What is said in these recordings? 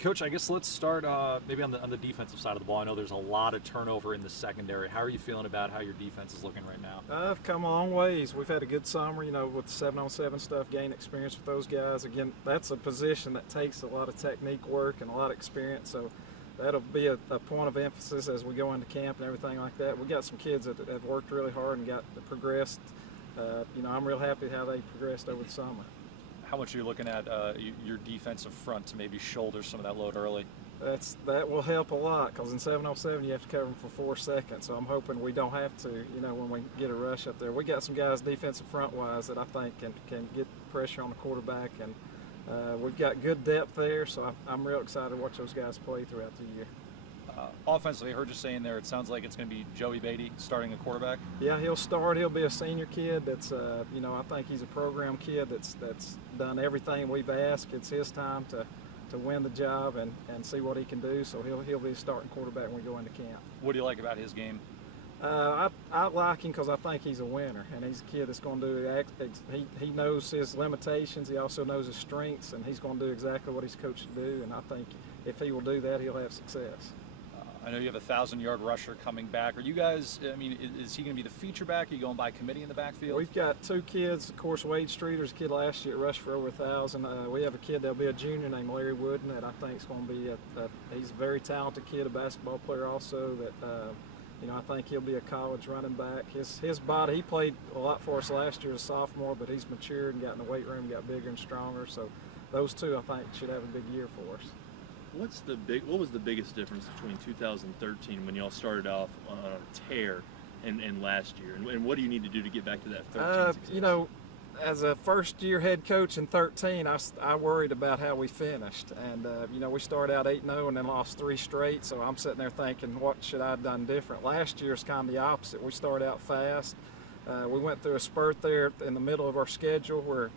Coach, I guess let's start maybe on the defensive side of the ball. I know there's a lot of turnover in the secondary. How are you feeling about how your defense is looking right now? I've come a long ways. We've had a good summer, with 7-on-7 stuff, gain experience with those guys. Again, that's a position that takes a lot of technique work and a lot of experience, so that'll be a point of emphasis as we go into camp and everything like that. We got some kids that have worked really hard and got progressed. I'm real happy how they progressed over the summer. How much are you looking at your defensive front to maybe shoulder some of that load early? That will help a lot, because in 7-on-7 you have to cover them for 4 seconds. So I'm hoping we don't have to, when we get a rush up there. We got some guys defensive front-wise that I think can get pressure on the quarterback, and we've got good depth there. So I'm real excited to watch those guys play throughout the year. Offensively, I heard you saying there, it sounds like it's going to be Joey Beatty starting a quarterback. Yeah, he'll start. He'll be a senior kid. That's, I think he's a program kid that's done everything we've asked. It's his time to win the job and see what he can do. So he'll be a starting quarterback when we go into camp. What do you like about his game? I like him because I think he's a winner, and he's a kid that's going to do. He knows his limitations. He also knows his strengths, and he's going to do exactly what he's coached to do. And I think if he will do that, he'll have success. I know you have a 1,000-yard rusher coming back. Are you guys, is he going to be the feature back? Are you going by committee in the backfield? We've got 2 kids. Of course, Wade Streeter's a kid last year that rushed for over 1,000. We have a kid that'll be a junior named Larry Wooden that I think is going to be he's a very talented kid, a basketball player also that, I think he'll be a college running back. His body, he played a lot for us last year as a sophomore, but he's matured and got in the weight room, got bigger and stronger. So those 2, I think, should have a big year for us. What was the biggest difference between 2013 when y'all started off on a tear and last year? And what do you need to do to get back to that 13 success? As a first-year head coach in 13, I worried about how we finished. And, we started out 8-0 and then lost 3 straight. So I'm sitting there thinking, what should I have done different? Last year's kind of the opposite. We started out fast. We went through a spurt there in the middle of our schedule where,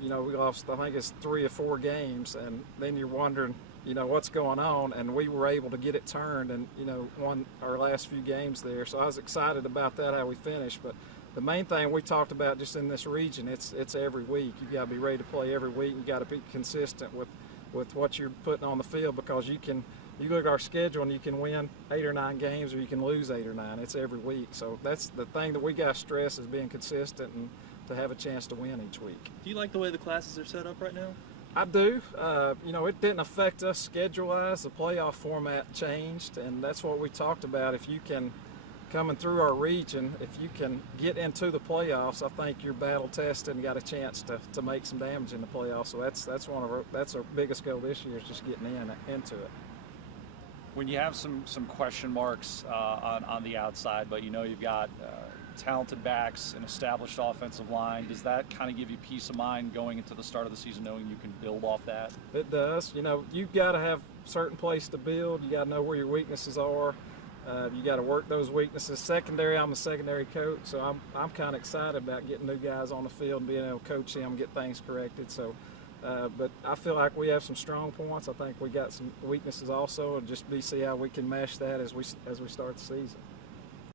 we lost, I think it's 3 or 4 games. And then you're wondering, what's going on, and we were able to get it turned and, won our last few games there. So I was excited about that, how we finished. But the main thing we talked about just in this region, it's every week. You've got to be ready to play every week. You've got to be consistent with what you're putting on the field, because you look at our schedule and you can win 8 or 9 games or you can lose 8 or 9. It's every week. So that's the thing that we got to stress, is being consistent and to have a chance to win each week. Do you like the way the classes are set up right now? I do. It didn't affect us schedule-wise. The playoff format changed, and that's what we talked about. If you can, coming through our region, if you can get into the playoffs, I think you're battle-tested and got a chance to make some damage in the playoffs. So that's our biggest goal this year, is just getting into it. When you have some question marks on the outside, but you've got talented backs, an established offensive line, does that kind of give you peace of mind going into the start of the season, knowing you can build off that? It does. You've got to have a certain place to build. You got to know where your weaknesses are. You got to work those weaknesses. Secondary, I'm a secondary coach, so I'm kind of excited about getting new guys on the field and being able to coach them, get things corrected. So, but I feel like we have some strong points. I think we got some weaknesses also, and just see how we can mesh that as we start the season.